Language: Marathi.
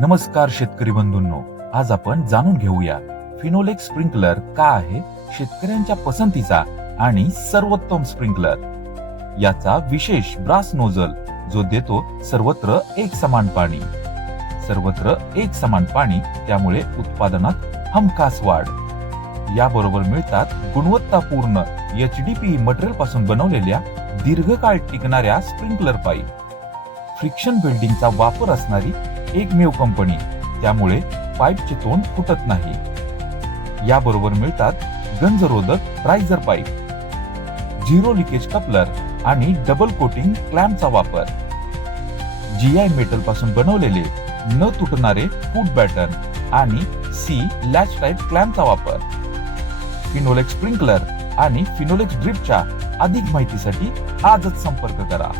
नमस्कार शेतकरी बंधूंनो, आज आपण जाणून घेऊया फिनोलेक्स स्प्रिंकलर का आहे शेतकऱ्यांच्या पसंतीचा आणि सर्वोत्तम स्प्रिंकलर. याचा विशेष ब्रास नोझल जो देतो सर्वत्र एक समान पाणी. सर्वत्र एक समान पाणी, त्यामुळे उत्पादनात हमखास वाढ. याबरोबर मिळतात गुणवत्तापूर्ण HDPE मटेरियल पासून बनवलेल्या दीर्घकाळ टिकणाऱ्या स्प्रिंकलर पाईप. फ्रिक्शन वेल्डिंगचा वापर असणारी एकमेव कंपनी, त्यामुळे पाईपचे तोंड फुटत नाही. याबरोबर मिळतात गंजरोधक riser pipe, zero leakage coupler आणि डबल कोटिंग क्लॅम्पचा वापर. GI मेटल पासून बनवलेले न तुटणारे फूट बॅटन आणि C लॅच टाइप क्लॅम्पचा वापर. फिनोलेक्स स्प्रिंकलर आणि फिनोलेक्स ड्रिपच्या अधिक माहितीसाठी आजच संपर्क करा.